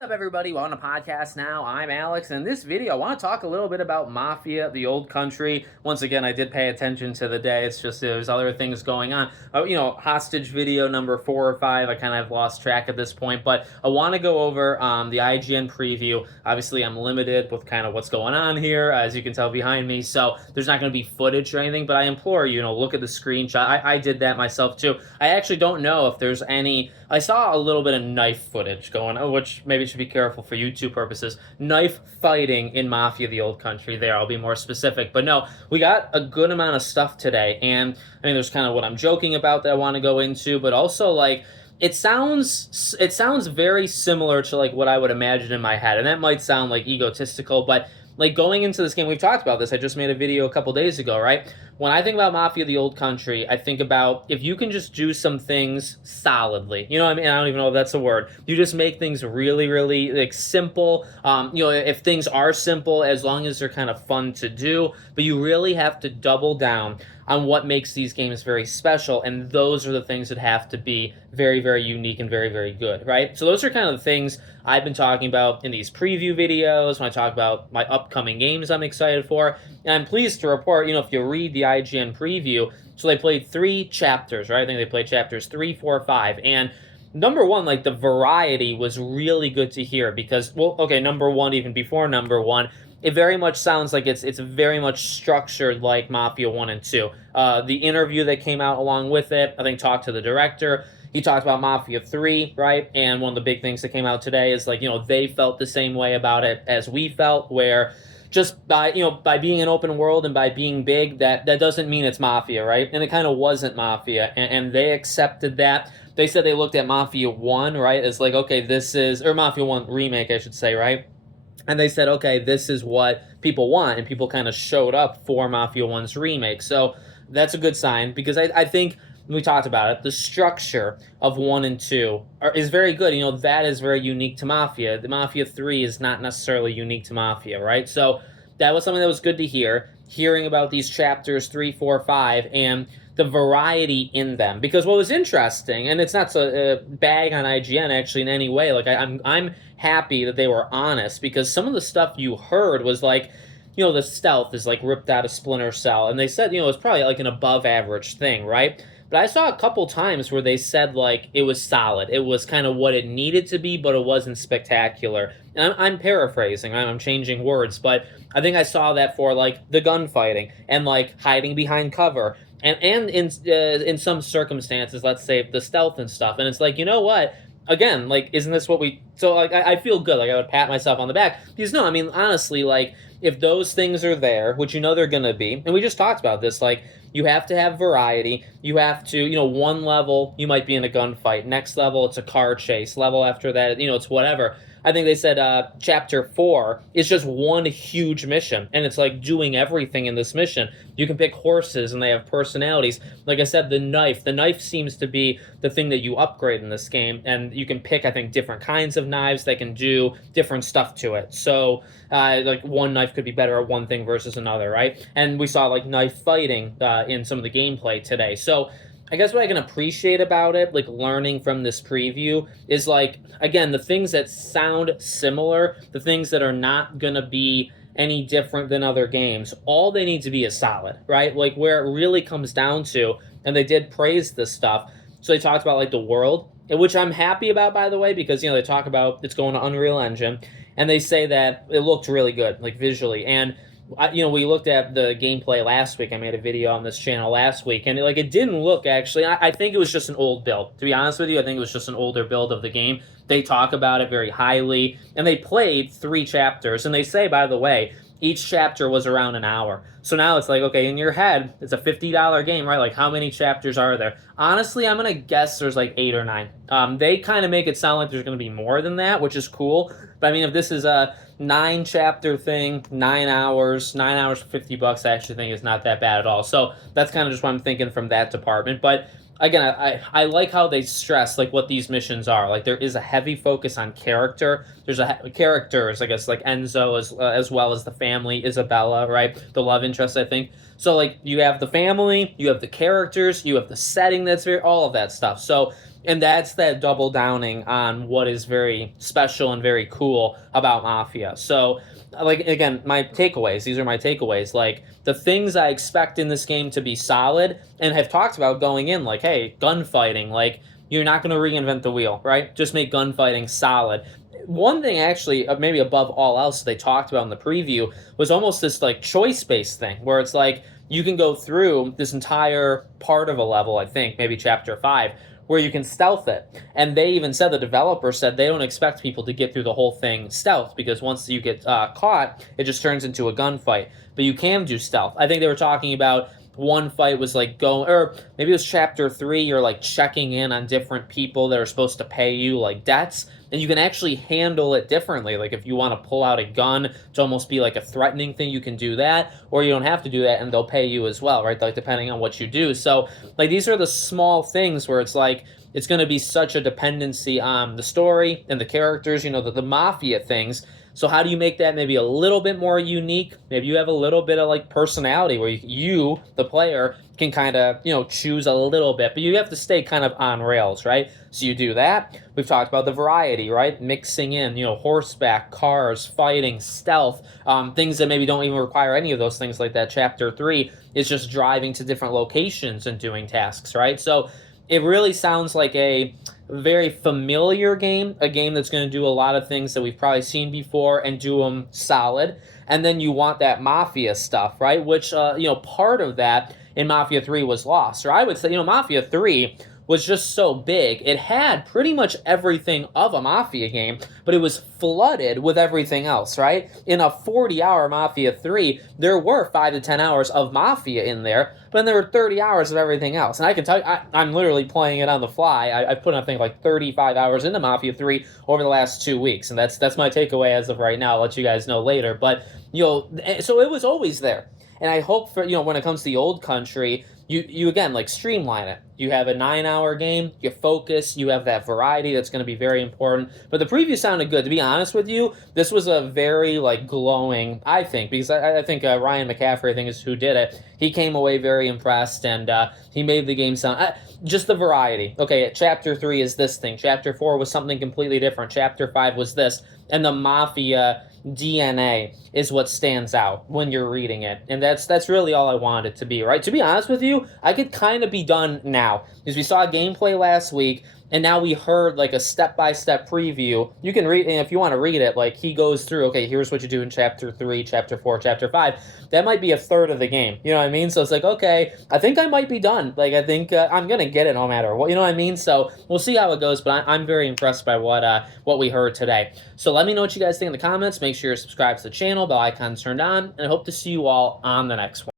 What's up, everybody? We're on a podcast now. I'm Alex, and in this video, I want to talk a little bit about Mafia, the old country. Once again, I did pay attention to the day. It's just there's other things going on. Hostage video number 4 or 5. I kind of have lost track at this point, but I want to go over the IGN preview. Obviously, I'm limited with kind of what's going on here, as you can tell behind me, so there's not going to be footage or anything, but I implore you, look at the screenshot. I did that myself, too. I actually don't know if there's any... I saw a little bit of knife footage going on, which maybe should be careful for YouTube purposes. Knife fighting in Mafia, the old country there. I'll be more specific. But no, we got a good amount of stuff today. And I mean, there's kind of what I'm joking about that I want to go into, but also like, it sounds very similar to like what I would imagine in my head. And that might sound like egotistical, but like going into this game, we've talked about this. I just made a video a couple days ago, right? When I think about Mafia, the old country, I think about if you can just do some things solidly. You know what I mean? I don't even know if that's a word. You just make things really, really like simple. If things are simple, as long as they're kind of fun to do, but you really have to double down on what makes these games very special, and those are the things that have to be very, very unique and very, very good, right? So those are kind of the things I've been talking about in these preview videos, when I talk about my upcoming games I'm excited for, and I'm pleased to report, if you read the IGN preview, so they played 3 chapters, right? I think they played chapters 3, 4, 5, and number one, like the variety was really good to hear because, number one, even before number one, it very much sounds like it's very much structured like Mafia 1 and 2. The interview that came out along with it, I think, talked to the director. He talked about Mafia 3, right? And one of the big things that came out today is like, they felt the same way about it as we felt, where just by being an open world and by being big, that doesn't mean it's Mafia, right? And it kind of wasn't Mafia, and they accepted that. They said they looked at Mafia 1, right, as like, okay, this is, or Mafia 1 Remake, I should say, right? And they said, okay, this is what people want, and people kind of showed up for Mafia 1's remake. So that's a good sign, because I think, we talked about it, the structure of 1 and 2 is very good. That is very unique to Mafia. The Mafia 3 is not necessarily unique to Mafia, right? So that was something that was good to hear, hearing about these chapters 3, 4, 5, and the variety in them. Because what was interesting, and it's not a bag on IGN actually in any way, like I'm happy that they were honest, because some of the stuff you heard was like, the stealth is like ripped out of Splinter Cell, and they said, it's probably like an above average thing, right? But I saw a couple times where they said, like, it was solid. It was kind of what it needed to be, but it wasn't spectacular. And I'm paraphrasing. I'm changing words. But I think I saw that for, like, the gunfighting and, like, hiding behind cover. And in some circumstances, let's say, the stealth and stuff. And it's like, you know what? Again, like, isn't this what we... So, like, I feel good. Like, I would pat myself on the back. Because, no, I mean, honestly, like, if those things are there, which they're going to be, and we just talked about this, like, you have to have variety. You have to, one level, you might be in a gunfight. Next level, it's a car chase. Level after that, it's whatever. I think they said chapter 4 is just one huge mission, and it's like doing everything in this mission. You can pick horses, and they have personalities. Like I said, the knife. The knife seems to be the thing that you upgrade in this game, and you can pick, I think, different kinds of knives that can do different stuff to it. So, like, one knife could be better at one thing versus another, right? And we saw, like, knife fighting in some of the gameplay today. So, I guess what I can appreciate about it, like learning from this preview, is like, again, the things that sound similar, the things that are not going to be any different than other games, all they need to be is solid, right? Like where it really comes down to, and they did praise this stuff. So they talked about like the world, which I'm happy about, by the way, because, they talk about it's going to Unreal Engine, and they say that it looked really good, like visually. And we looked at the gameplay last week. I made a video on this channel last week, and it didn't look actually. I think it was just an old build. To be honest with you, I think it was just an older build of the game. They talk about it very highly, and they played 3 chapters. And they say, by the way, each chapter was around an hour. So now it's like, okay, in your head, it's a $50 game, right? Like, how many chapters are there? Honestly, I'm going to guess there's like 8 or 9. They kind of make it sound like there's going to be more than that, which is cool. But I mean, if this is a 9-chapter thing, 9 hours for $50, I actually think is not that bad at all. So that's kind of just what I'm thinking from that department. But again, I like how they stress like what these missions are. Like there is a heavy focus on character. There's characters, I guess, like Enzo as well as the family, Isabella, right? The love interest, I think. So like you have the family, you have the characters, you have the setting that's all of that stuff. So And that's that double downing on what is very special and very cool about Mafia. So, like, again, my takeaways, these are my takeaways. Like, the things I expect in this game to be solid and have talked about going in, like, hey, gunfighting, like, you're not going to reinvent the wheel, right? Just make gunfighting solid. One thing, actually, maybe above all else, they talked about in the preview was almost this like choice based thing where it's like you can go through this entire part of a level, I think, maybe chapter 5, where you can stealth it. And they even said, the developer said, they don't expect people to get through the whole thing stealth because once you get caught, it just turns into a gunfight. But you can do stealth. I think they were talking about one fight was like going, or maybe it was chapter 3, you're like checking in on different people that are supposed to pay you like debts, and you can actually handle it differently. Like if you want to pull out a gun to almost be like a threatening thing, you can do that, or you don't have to do that and they'll pay you as well, right? Like depending on what you do. So like these are the small things where it's like it's going to be such a dependency on the story and the characters, you know, the Mafia things. So how do you make that maybe a little bit more unique? Maybe you have a little bit of like personality where you the player, can kind of, you know, choose a little bit, but you have to stay kind of on rails, right? So you do that. We've talked about the variety, right? Mixing in, you know, horseback, cars, fighting, stealth, things that maybe don't even require any of those things like that. Chapter 3 is just driving to different locations and doing tasks, right? So it really sounds like a very familiar game, a game that's going to do a lot of things that we've probably seen before and do them solid. And then you want that Mafia stuff, right? Which, you know, part of that in Mafia 3 was lost. Or I would say, you know, Mafia 3 was just so big. It had pretty much everything of a Mafia game, but it was flooded with everything else, right? In a 40-hour Mafia 3, there were 5 to 10 hours of Mafia in there, but then there were 30 hours of everything else. And I can tell you, I'm literally playing it on the fly. I put, I think, like 35 hours into Mafia 3 over the last 2 weeks, and that's my takeaway as of right now. I'll let you guys know later. But, you know, so it was always there. And I hope for, you know, when it comes to the old country, you again, like, streamline it. You have a 9-hour game, you focus, you have that variety that's going to be very important. But the preview sounded good. To be honest with you, this was a very, like, glowing, I think, because I think Ryan McCaffrey, I think, is who did it. He came away very impressed, and he made the game sound... just the variety. Okay, chapter 3 is this thing. Chapter 4 was something completely different. Chapter 5 was this. And the Mafia DNA is what stands out when you're reading it. And that's really all I wanted it to be, right? To be honest with you, I could kind of be done now. Because we saw gameplay last week, and now we heard like a step-by-step preview. You can read, and if you want to read it, like he goes through, okay, here's what you do in chapter 3, chapter 4, chapter 5. That might be a third of the game. You know what I mean? So it's like, okay, I think I might be done. Like, I think I'm going to get it no matter what. You know what I mean? So we'll see how it goes, but I'm very impressed by what we heard today. So let me know what you guys think in the comments. Make sure you're subscribed to the channel, bell icon's turned on, and I hope to see you all on the next one.